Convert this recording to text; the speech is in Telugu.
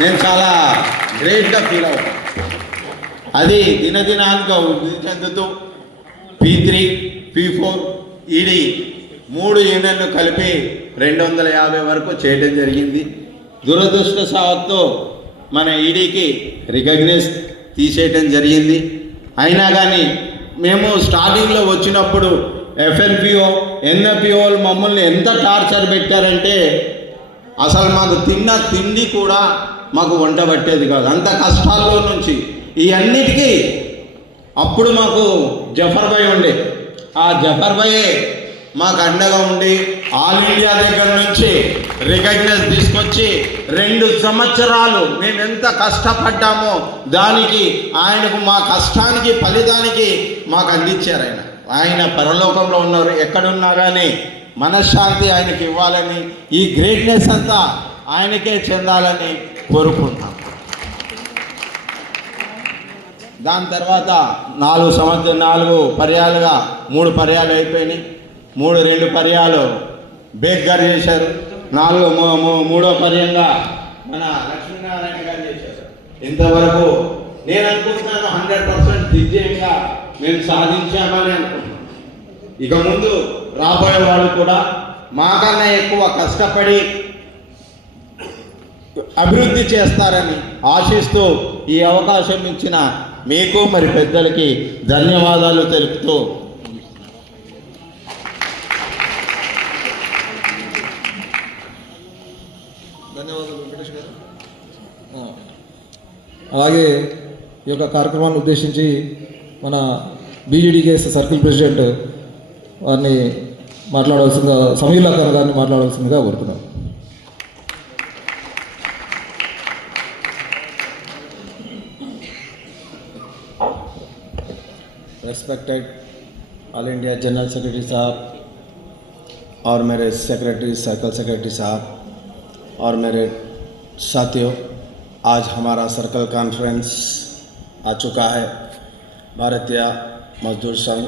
నేను చాలా గ్రేట్గా ఫీల్ అవుతాను. అది దినదినానికి వృద్ధి చెందుతూ P3, P4, ఈడీ 3 యూనియన్లు కలిపి 250 వరకు చేయడం జరిగింది. దురదృష్టవశాత్తు మన ఈడీకి రికగ్నైజ్ తీసేయటం జరిగింది. అయినా కానీ మేము స్టార్టింగ్లో వచ్చినప్పుడు FNPO, NFPOలు మమ్మల్ని ఎంత టార్చర్ పెట్టారంటే అసలు మాకు తిన్న తిండి కూడా మాకు వంట పట్టేది కాదు. అంత కష్టాల్లో నుంచి ఈ అన్నిటికీ అప్పుడు మాకు జఫర్ భాయ్ ఉండే. ఆ జఫర్ భాయే మాకు అండగా ఉండి ఆల్ ఇండియా దగ్గర నుంచి రికగ్నైజ్ తీసుకొచ్చి 2 సంవత్సరాలు మేము ఎంత కష్టపడ్డామో దానికి ఆయనకు మా కష్టానికి ఫలితానికి మాకు అందించారు. ఆయన పరలోకంలో ఉన్నారు. ఎక్కడున్నా కానీ మనశ్శాంతి ఆయనకి ఇవ్వాలని, ఈ గ్రేట్నెస్ అంతా ఆయనకే చెందాలని కోరుకుంటాం. దాని తర్వాత 4 పర్యాలుగా 3 పర్యాలు అయిపోయినాయి. 2 పర్యాలు బేగ్గర్ చేశారు. 3వ పర్యంగా మన లక్ష్మీనారాయణ గారు చేశారు. ఇంతవరకు నేను అనుకుంటున్నాను 100% దిగ్జయంగా మేము సాధించామని అనుకుంటున్నాను. ఇక ముందు రాబోయే వాళ్ళు కూడా మాకన్నా ఎక్కువ కష్టపడి అభివృద్ధి చేస్తారని ఆశిస్తూ ఈ అవకాశం ఇచ్చిన మీకు మరి పెద్దలకి ధన్యవాదాలు తెలుపుతూ ధన్యవాదాలు వెంకటేష్ గారు. అలాగే ఈ యొక్క కార్యక్రమాన్ని ఉద్దేశించి మన BJDKS సర్కిల్ ప్రెసిడెంట్ వారిని మాట్లాడాల్సిందిగా, సమీలా ఖాన్ గారిని మాట్లాడాల్సిందిగా కోరుతున్నాను. Respected all India general secretary साहब और मेरे सेक्रेटरी, सर्कल सेक्रेटरी साहब और मेरे साथियों, आज हमारा सर्कल कॉन्फ्रेंस आ चुका है। भारतीय मजदूर संघ